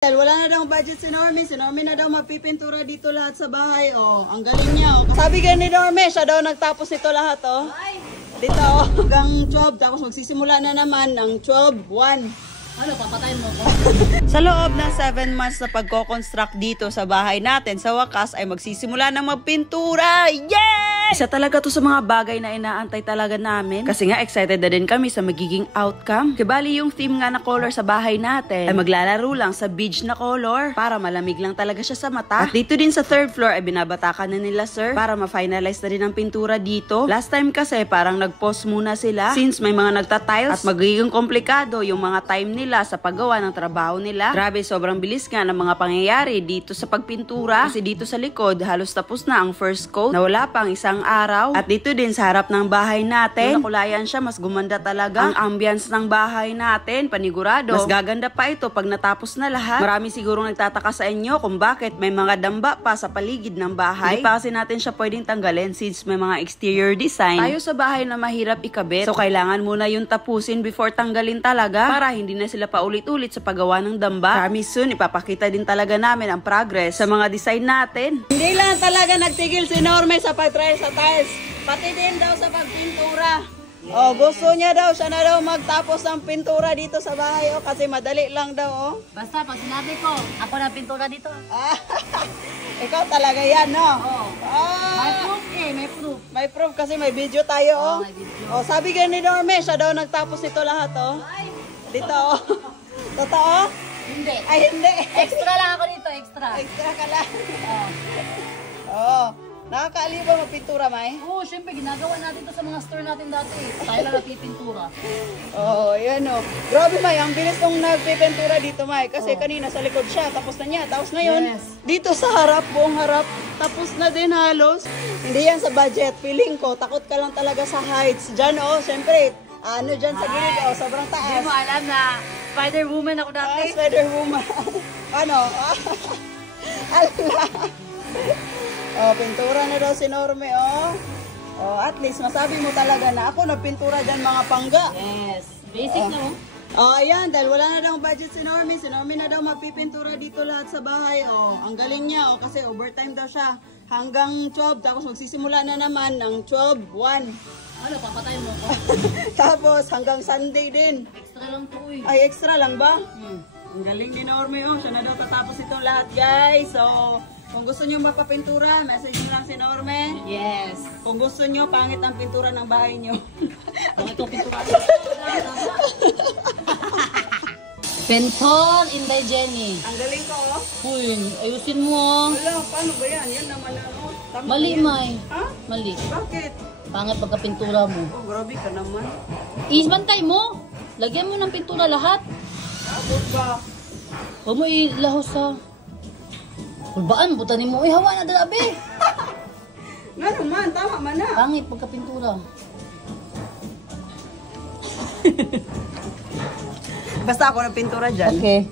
Wala na daw budget si Normie. Si Normie na daw mapipintura dito lahat sa bahay. Oh, ang galing niya. Oh. Sabi ka ni Normie, siya daw nagtapos nito lahat. Oh. Dito, oh. Hanggang 12. Tapos magsisimula na naman ng 12-1. Ano, papatayin mo ko? Sa loob ng 7 months na pagko-construct dito sa bahay natin, sa wakas ay magsisimula ng magpintura. Yay! Isa talaga to sa mga bagay na inaantay talaga namin. Kasi nga excited na din kami sa magiging outcome. Kibali yung theme nga na color sa bahay natin ay maglalaro lang sa beige na color para malamig lang talaga siya sa mata. At dito din sa 3rd floor ay binabatakan na nila sir para ma-finalize na din ang pintura dito. Last time kasi parang nag-pause muna sila since may mga nagtatiles at magiging komplikado yung mga time nila sa paggawa ng trabaho nila. Grabe, sobrang bilis nga ng mga pangyayari dito sa pagpintura kasi dito sa likod halos tapos na ang first coat na wala pang isang araw. At dito din sa harap ng bahay natin, nung nakulayan siya, mas gumanda talaga ang ambience ng bahay natin, panigurado. Mas gaganda pa ito pag natapos na lahat. Marami sigurong nagtataka sa inyo kung bakit may mga damba pa sa paligid ng bahay. Hindi pa kasi natin siya pwedeng tanggalin since may mga exterior design. Tayo sa bahay na mahirap ikabit, so kailangan muna yung tapusin before tanggalin talaga para hindi na sila paulit-ulit sa paggawa ng damba. Kami soon, ipapakita din talaga namin ang progress sa mga design natin. Hindi lang talaga nagtigil si Normie sa pag-try sa tiles, pati din daw sa pagpintura. Yes. Oh, gusto niya daw, siya na daw magtapos ng pintura dito sa bahay, oh, kasi madali lang daw, oh. Basta, pag sinabi ko, ako na pintura dito. Ikaw talaga yan, no? Oo. May proof may proof. May proof kasi may video tayo, oh. May video. Oh, sabi ka ni Normie, siya daw nagtapos nito lahat, oh. Dito, oh. Totoo? Hindi. Ay, hindi. Extra lang ako dito, extra. Extra ka lang. Oo. Nakakaaliw ba magpintura, May? Oo, syempre, ginagawa natin to sa mga store natin dati. Tayo lang napipintura. Oo, yan o. Grabe, May. Ang bilis nung nagpipintura dito, May. Kasi kanina sa likod siya. Tapos na niya. Tapos ngayon, dito sa harap, buong harap, tapos na din halos. Hindi yan sa budget. Feeling ko, takot ka lang talaga sa heights. Diyan, oh, syempre, ano dyan sa gilid, oh, sobrang taas. Hindi mo alam na Spider-Woman ako dati. Spider-Woman. Ano? Ala. Oh, pintura na daw si Normie, oh. Oh, at least masabi mo talaga na ako nagpintura dyan mga pangga. Yes. Basic na, oh. Oh, ayan, dahil wala na daw budget si Normie. Si Normie na daw magpipintura dito lahat sa bahay. Oh, ang galing niya, oh, kasi overtime daw siya. Hanggang 12, tapos magsisimula na naman ng 12-1. Ano, papatayin mo ko? Tapos hanggang Sunday din. Extra lang po, eh. Ay, extra lang ba? Ang galing ni Normie, oh. Siya na daw tatapos itong lahat, guys. So, kung gusto nyo mapapintura, message nyo lang si Normie. Yes. Kung gusto nyo, pangit ang pintura ng bahay nyo. Pangit ang pintura. Penton, Inday Jenny. Ang galing ko, oh. Uy, ayusin mo. Wala, paano ba yan? Yan naman lang, oh. Tama Mali, yan. May. Ha? Mali. Bakit? Pangit pagka-pintura mo. Oh, grabe ka naman. Isbantay mo. Lagyan mo ng pintura lahat. Abot ba? Huwag mo ilahos sa... Kulbaan, butanin mo. Uy, hawa na dalabi. Nga naman, tama man na. Pangit pagka-pintura. Basta ako ng pintura dyan. Okay.